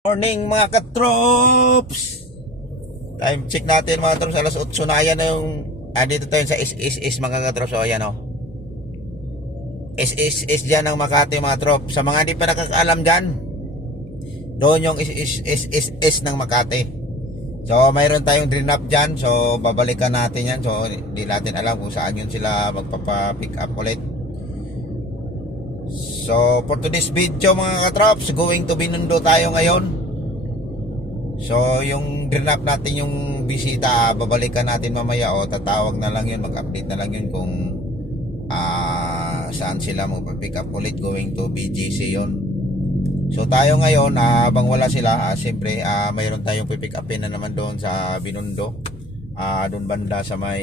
Morning mga katrops! Time check natin mga katrops, alas 8 na. Yan yung ah, dito tayo sa SSS mga katrops, o ayan o SSS dyan ng Makati mga trops sa mga hindi pa nakakaalam dyan doon yung SSS ng Makati. So mayroon tayong drain up dyan. So babalikan natin yan. So hindi natin alam kung saan yun sila magpapa-pick up ulit So, for today's video mga katrops, going to Binondo tayo ngayon. So, yung drinap natin yung bisita, babalikan natin mamaya o tatawag na lang yun, mag-update na lang yun kung ah saan sila magpa-pick up ulit going to BGC yon. So, tayo ngayon, habang wala sila, ah, siyempre, ah, mayroon tayong pipick upin na naman doon sa Binondo. Ah, doon banda sa may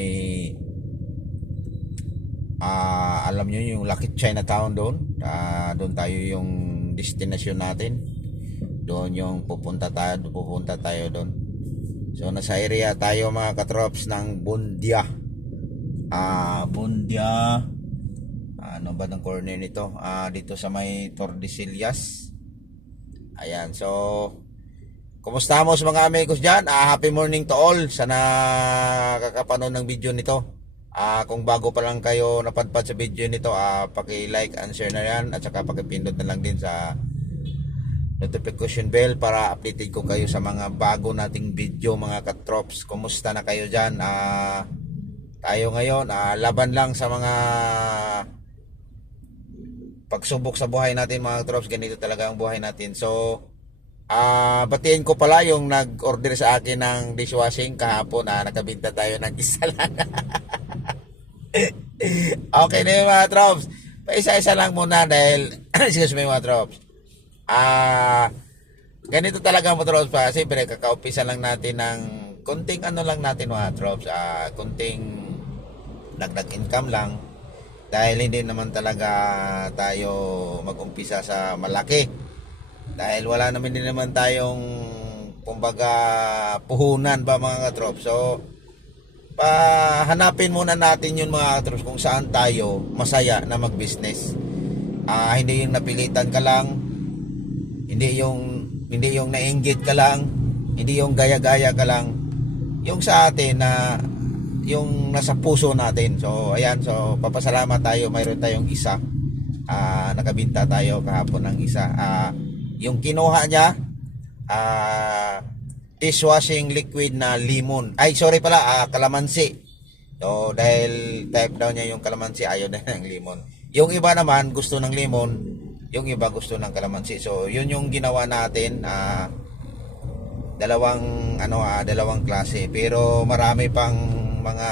Ah, alam niyo yung Lucky Chinatown doon. Ah, doon tayo yung destination natin. Doon yung pupunta tayo, pupunta tayo doon. So nasa area tayo mga katrops ng Bundia. Ah, Bundia. Ano ba ng corner nito? Ah, dito sa may Tordesillas. Ayan, so Kumusta mo sa mga amigos dyan? Ah, happy morning to all. Sana kakapanood ng video nito. Ah, kung bago pa lang kayo napadpad sa video nito, ah, paki-like and share na yan at saka paki-pindot na lang din sa notification bell para updated ko kayo sa mga bago nating video mga katrops. Kumusta na kayo diyan? Ah, tayo ngayon, ah, laban lang sa mga pagsubok sa buhay natin mga katrops. Ganito talaga ang buhay natin. So, Ah, batiin ko pala yung nag-order sa akin ng dishwashing kahapon na nakabinta tayo ng isa lang. okay na yun mga trops. Paisa-isa lang muna dahil, excuse me mga trops. Ah, ganito talaga mga trops pa. Siyempre, kakaumpisa lang natin ng kunting ano lang natin mga trops. Ah, kunting dagdag income lang. Dahil hindi naman talaga tayo mag-umpisa sa malaki. Dahil wala naman din naman tayong kumbaga puhunan ba mga katrop. So, pahanapin muna natin yun mga katrops kung saan tayo masaya na mag-business. Ah, hindi yung napilitan ka lang, hindi yung hindi yung nainggit ka lang, hindi yung gaya-gaya ka lang. Yung sa atin na yung nasa puso natin. So, ayan, so papasalamat tayo, mayroon tayong isa. Ah, nakabinta tayo kahapon ng isa. Ah, yung kinuha niya ah dishwashing liquid na limon. Ay, sorry pala, ah, kalamansi. So, dahil type daw niya yung kalamansi, ayaw na ng limon. Yung iba naman, gusto ng limon. Yung iba gusto ng kalamansi. So, yun yung ginawa natin. ah dalawang, ano, ah, dalawang klase. Pero marami pang mga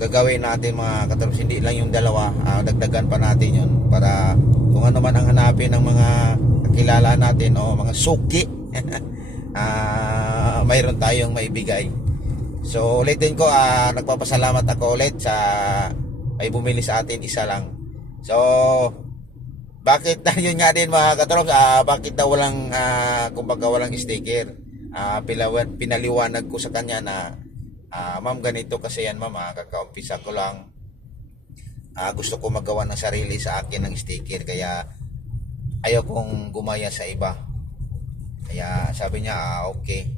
gagawin natin mga katrops. Hindi lang yung dalawa. ah, dagdagan pa natin yun. Para kung ano man ang hanapin ng mga kilala natin o mga suki ah mayroon tayong maibigay. So ulitin ko ah nagpapasalamat ako ulit sa may bumili sa atin isa lang. So bakit na yun nga din mga katrops? Ah, bakit daw walang ah, kumbaga walang sticker? Pilawan, pinaliwanag ko sa kanya na ah, ma'am ganito kasi yan ma'am ah, kakaumpisa ko lang. Ah, gusto ko magawa ng sarili sa akin ng sticker kaya ayaw kong gumaya sa iba kaya sabi niya ah, okay.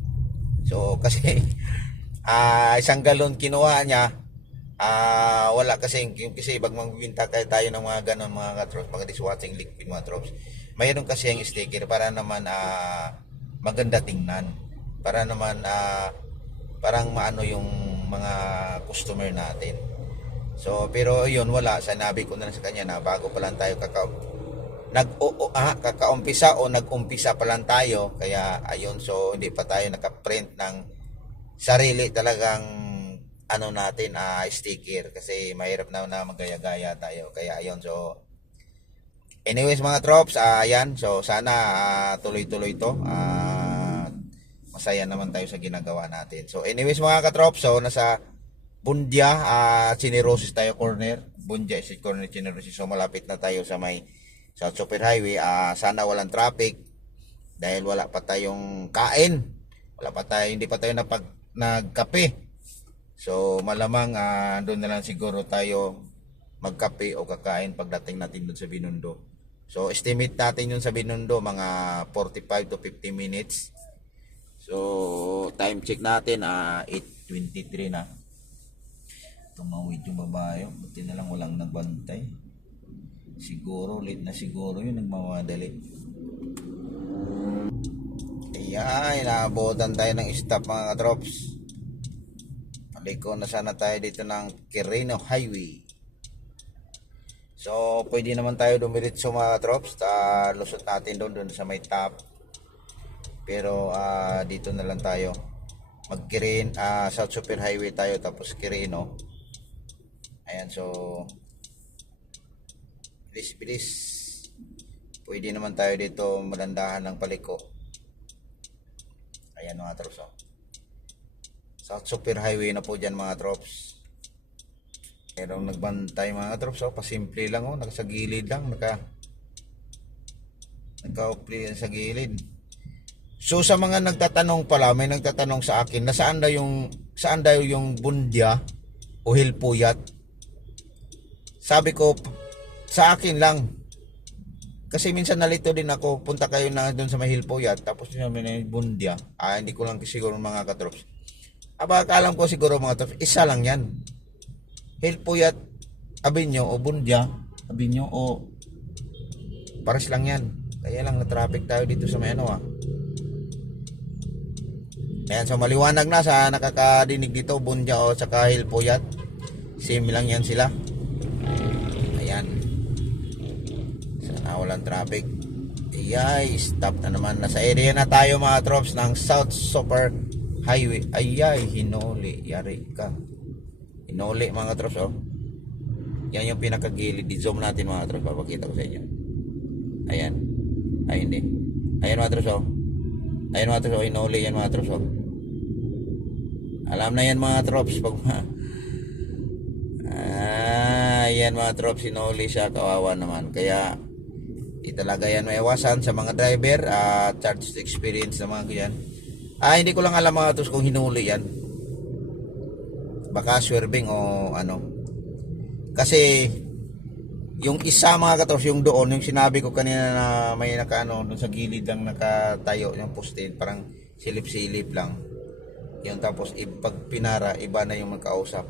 So kasi ah, isang galon kinuha niya ah, wala kasi yung kasi ibang magbibinta kaya tayo ng mga ganon mga katrops mga dishwashing liquid mga trops mayroon kasi yung sticker para naman ah, maganda tingnan. Para naman ah, parang maano yung mga customer natin. So, pero yun, wala. Sanabi ko na sa kanya na bago pa lang tayo kaka nag o, o, ah, kakaumpisa o nag-umpisa pa lang tayo. Kaya, ayun, so hindi pa tayo nakaprint ng sarili talagang ano natin, ah, sticker. Kasi mahirap na na magaya-gaya tayo. Kaya, ayun, so anyways mga trops, ah, ayan. So, sana ah, tuloy-tuloy to. Ah, masaya naman tayo sa ginagawa natin. So, anyways mga katrops, so nasa Bundia, ah Chinerosis tayo corner. Bundia is corner Chinerosis. So malapit na tayo sa may South Super Highway. Ah sana walang traffic dahil wala pa tayong kain. Wala pa tayo, hindi pa tayo napag nagkape. So malamang ah doon na lang siguro tayo magkape o kakain pagdating natin doon sa Binondo. So, estimate natin yun sa Binondo, mga 45 to 50 minutes. So, time check natin, ah 8.23 na. Tumawid yung babae, buti na lang walang nagbantay. Siguro, late na siguro yun, nagmamadali. Ayan, inaabotan tayo ng stop mga katrops. Paliko na sana tayo dito ng Quirino Highway. So, pwede naman tayo dumiritso mga katrops. Uh, lusot natin doon, doon sa may top. Pero ah, dito na lang tayo. Mag-Kirin, ah, South Super Highway tayo tapos Quirino. Ayan, so bilis bilis. Pwede naman tayo dito malandahan ng paliko. Ayan mga trops. Oh. South Super Highway na po dyan mga trops. Merong nagbantay mga trops. Oh. Pasimple lang oh. Nasa gilid lang. Naka naka-upli yan sa gilid. So sa mga nagtatanong pala, may nagtatanong sa akin, nasaan daw yung saan daw yung bundya o hilpuyat? Sabi ko, sa akin lang. Kasi minsan nalito din ako, punta kayo na doon sa may hilpuyat, tapos na yung bundya. Ah, hindi ko lang siguro mga katrops. Aba, alam ko siguro mga katrops, isa lang yan. Hilpuyat, abinyo o bundya, abinyo o pares lang yan. Kaya lang na-traffic tayo dito sa may ano ah. Ayan, so maliwanag na sa nakakadinig dito, Bunja o saka Hilpuyat. Same lang yan sila. Walang traffic. Ayay, stop na naman. Nasa area na tayo mga trops ng South Super Highway. Ayay, hinuli. Yari ka. Hinuli mga trops oh. Yan yung pinakagilid. Di-zoom natin mga trops. Papakita ko sa inyo. Ayan. Ay, hindi. Ayan mga trops oh. Ayan mga trops oh. Hinuli yan mga trops oh. Alam na yan mga trops pag ma Ah, yan mga trops sinuli siya kawawa naman. Kaya di talaga yan maiwasan sa mga driver at charge to experience sa mga ganyan. Ah, hindi ko lang alam mga trops kung hinuli yan. Baka swerving o ano. Kasi yung isa mga katrops, yung doon, yung sinabi ko kanina na may nakaano doon sa gilid lang nakatayo yung postin, parang silip-silip lang. Yung tapos pag pinara, iba na yung magkausap.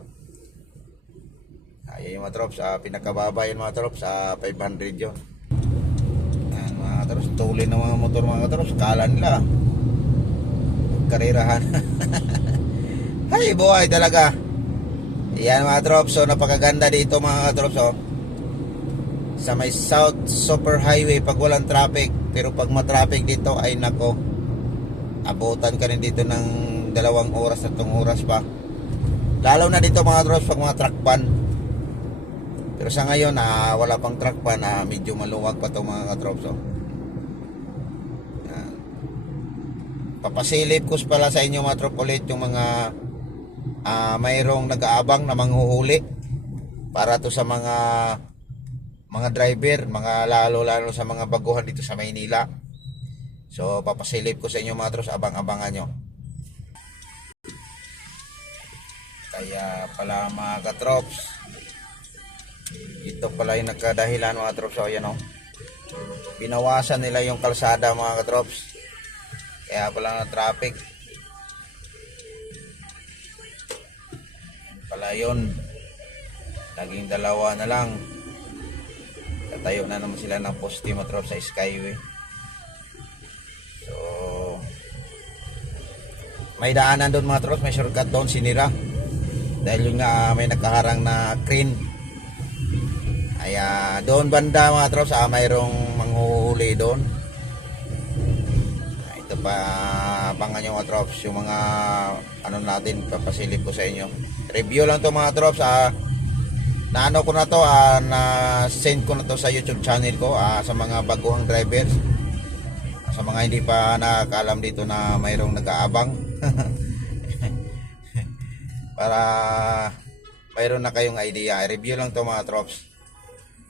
Ayan yung mga trops, ah, pinakababa yun mga trops, sa 500 yun. Trops, tuloy ng mga motor mga trops, kala nila. Karirahan. Hay, buhay talaga. Ayan mga trops, so napakaganda dito mga trops, oh. Sa may South Super Highway pag walang traffic, pero pag matraffic dito ay nako. Abutan ka rin dito ng dalawang oras at oras pa. Lalo na dito mga trops pag mga truck ban. Pero sa ngayon, ah, wala pang truck ban, ah, medyo maluwag pa itong mga katrops. Oh. Yan. Papasilip ko pala sa inyo mga trop ulit yung mga ah, mayroong nag-aabang na manghuhuli para to sa mga mga driver, mga lalo-lalo sa mga baguhan dito sa Maynila. So, papasilip ko sa inyo mga trops, abang-abangan nyo. Kaya pala mga katrops, ito pala yung nagkadahilan mga katrops. O yan o. Binawasan nila yung kalsada mga katrops. Kaya pala na traffic. Pala yun. Naging dalawa na lang. Tatayo na naman sila ng poste mga katrops sa Skyway. So, may daanan doon mga katrops. May shortcut doon sinira dahil yung nga may nakaharang na crane ay doon banda mga trops ah, mayroong manghuhuli doon abangan nyo mga trops yung mga ano natin papasilip ko sa inyo review lang to mga trops ah, na ano ko na to ah, na send ko na to sa youtube channel ko ah, sa mga baguhang drivers sa mga hindi pa nakakaalam dito na mayroong nag-aabang para mayroon na kayong idea. Review lang to mga trops.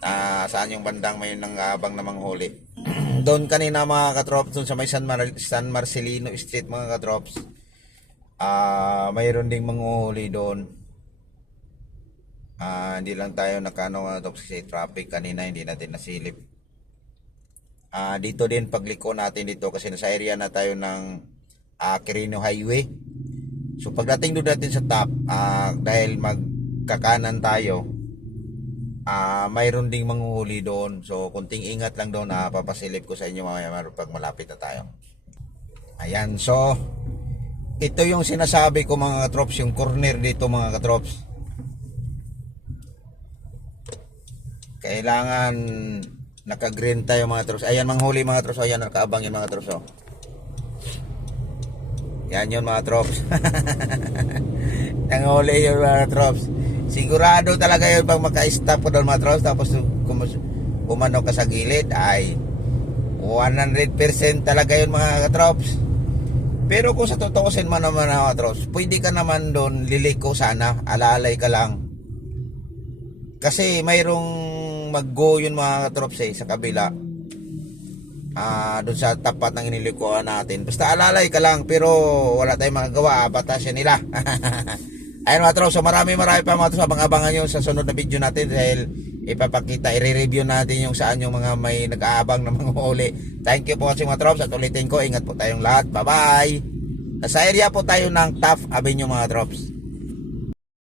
Ah, saan yung bandang may nangabang na manghuli. Doon kanina mga katrops, doon sa may San, Mar- San Marcelino Street mga katrops. Ah, mayroon ding manghuli doon. Ah, hindi lang tayo nakano mga katrops kasi traffic kanina hindi natin nasilip. Ah, dito din pagliko natin dito kasi nasa area na tayo ng ah, Quirino Highway. So pagdating doon natin sa top, ah, dahil magkakanan tayo, ah mayroon ding manghuhuli doon. So kunting ingat lang doon, ah, papasilip ko sa inyo mamaya pag malapit na tayo. Ayan, so ito yung sinasabi ko mga katrops, yung corner dito mga katrops. Kailangan naka-green tayo mga katrops. Ayan manghuli mga katrops, ayan nakaabang yung mga katrops. Oh. Yan yun mga trops. Nanghuli yun mga trops. Sigurado talaga yun pag maka-stop ko doon mga trops tapos umano ka sa gilid ay 100% talaga yun mga katrops. Pero kung sa tutuusin mo naman mga katrops, pwede ka naman doon liliko sana, alalay ka lang. Kasi mayroong mag-go yun mga katrops eh, sa kabila ah doon sa tapat ng inilikuan natin. Basta alalay ka lang pero wala tayong magagawa, batasyan nila. Ayun mga trops, so marami marami pa mga trops, abang-abangan nyo sa sunod na video natin dahil ipapakita, i-review natin yung saan yung mga may nag-aabang na mga huli. Thank you po kasi mga trops at ulitin ko, ingat po tayong lahat. Bye-bye! Nasa area po tayo ng Taft Avenue mga trops.